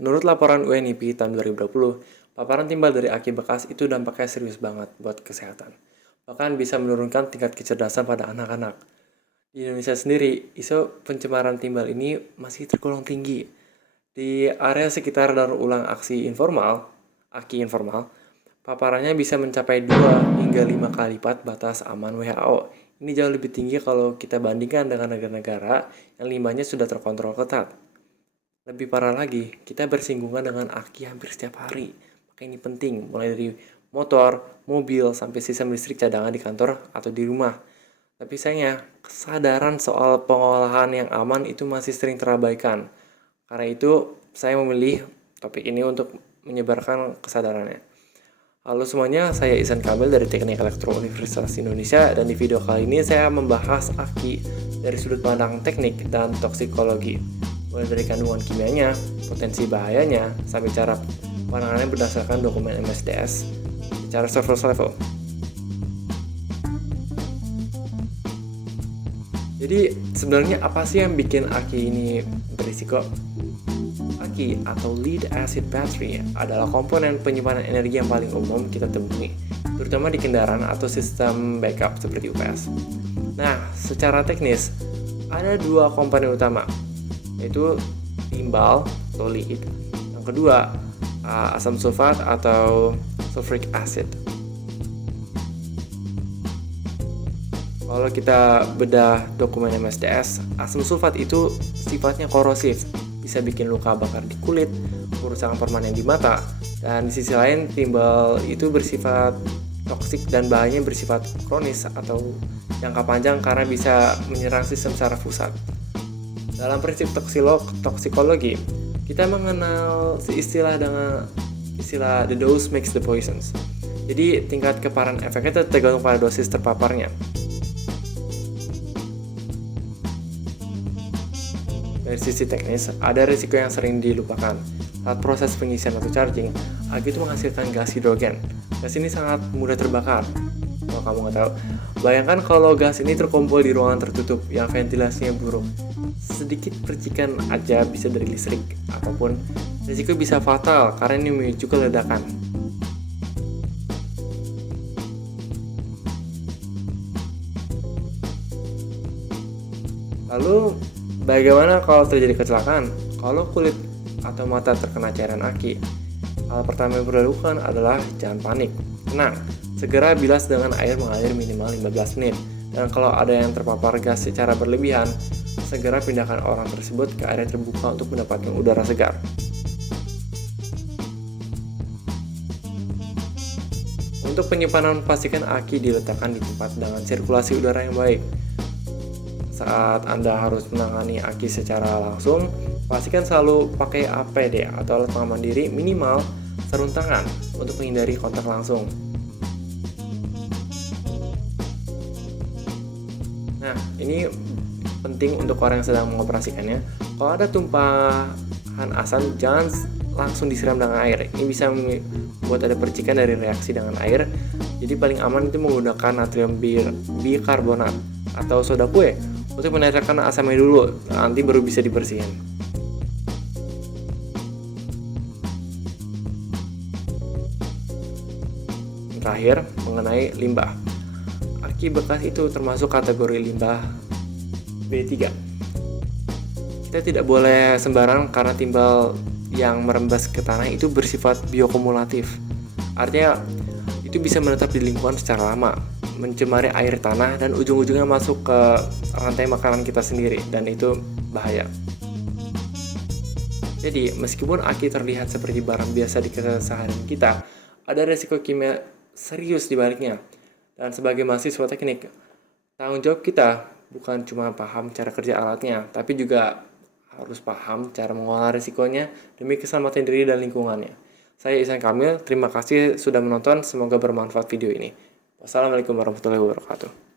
menurut laporan UNEP tahun 2020, paparan timbal dari aki bekas itu dampaknya serius banget buat kesehatan. Bahkan bisa menurunkan tingkat kecerdasan pada anak-anak. Di Indonesia sendiri, isu pencemaran timbal ini masih tergolong tinggi. Di area sekitar daur ulang aki informal, paparannya bisa mencapai 2 hingga 5 kali lipat batas aman WHO. Ini jauh lebih tinggi kalau kita bandingkan dengan negara-negara yang limbahnya sudah terkontrol ketat. Lebih parah lagi, kita bersinggungan dengan aki hampir setiap hari. Maka ini penting, mulai dari motor, mobil, sampai sistem listrik cadangan di kantor atau di rumah. Tapi sayangnya, kesadaran soal pengolahan yang aman itu masih sering terabaikan. Karena itu, saya memilih topik ini untuk menyebarkan kesadarannya. Halo semuanya, saya Ihsan Kamil dari Teknik Elektro Universitas Indonesia, dan di video kali ini saya membahas aki dari sudut pandang teknik dan toksikologi, mulai dari kandungan kimianya, potensi bahayanya, sampai cara penanganannya berdasarkan dokumen MSDS secara surface level. Jadi sebenarnya apa sih yang bikin aki ini berisiko? Aki atau lead acid battery adalah komponen penyimpanan energi yang paling umum kita temui, terutama di kendaraan atau sistem backup seperti UPS. Nah, secara teknis, ada 2 komponen utama, yaitu timbal atau lead. Yang kedua, asam sulfat atau sulfuric acid. Kalau kita bedah dokumen MSDS, asam sulfat itu sifatnya korosif, bisa bikin luka bakar di kulit, kerusakan permanen di mata, dan di sisi lain timbal itu bersifat toksik dan bahayanya bersifat kronis atau jangka panjang karena bisa menyerang sistem saraf pusat. Dalam prinsip toksikologi, kita mengenal istilah dengan istilah the dose makes the poisons. Jadi tingkat keparahan efeknya tergantung pada dosis terpaparnya. Dari sisi teknis, ada risiko yang sering dilupakan. Saat proses pengisian atau charging, aki itu menghasilkan gas hidrogen. Gas ini sangat mudah terbakar. Kalau kamu nggak tahu, bayangkan kalau gas ini terkumpul di ruangan tertutup yang ventilasinya buruk. Sedikit percikan aja bisa dari listrik, ataupun risiko bisa fatal karena ini memicu ledakan. Lalu, bagaimana kalau terjadi kecelakaan? Kalau kulit atau mata terkena cairan aki, hal pertama yang perlu dilakukan adalah jangan panik. Tenang, segera bilas dengan air mengalir minimal 15 menit. Dan kalau ada yang terpapar gas secara berlebihan, segera pindahkan orang tersebut ke area terbuka untuk mendapatkan udara segar. Untuk penyimpanan, pastikan aki diletakkan di tempat dengan sirkulasi udara yang baik. Saat Anda harus menangani aki secara langsung, pastikan selalu pakai APD atau alat pengaman diri minimal sarung tangan untuk menghindari kontak langsung. Nah, ini penting untuk orang yang sedang mengoperasikannya. Kalau ada tumpahan asam, jangan langsung disiram dengan air. Ini bisa membuat ada percikan dari reaksi dengan air. Jadi paling aman itu menggunakan natrium bikarbonat atau soda kue untuk menetralkan asamnya dulu, nanti baru bisa dibersihin. Terakhir, mengenai limbah. Aki bekas itu termasuk kategori limbah B3. Kita tidak boleh sembarangan karena timbal yang merembes ke tanah itu bersifat biokumulatif. Artinya, itu bisa menetap di lingkungan secara lama, mencemari air tanah, dan ujung-ujungnya masuk ke rantai makanan kita sendiri, dan itu bahaya. Jadi, meskipun aki terlihat seperti barang biasa di keseharian kita, ada resiko kimia serius di baliknya. Dan sebagai mahasiswa teknik, tanggung jawab kita bukan cuma paham cara kerja alatnya, tapi juga harus paham cara mengolah risikonya demi keselamatan diri dan lingkungannya. Saya Ihsan Kamil, terima kasih sudah menonton, semoga bermanfaat video ini. Wassalamualaikum warahmatullahi wabarakatuh.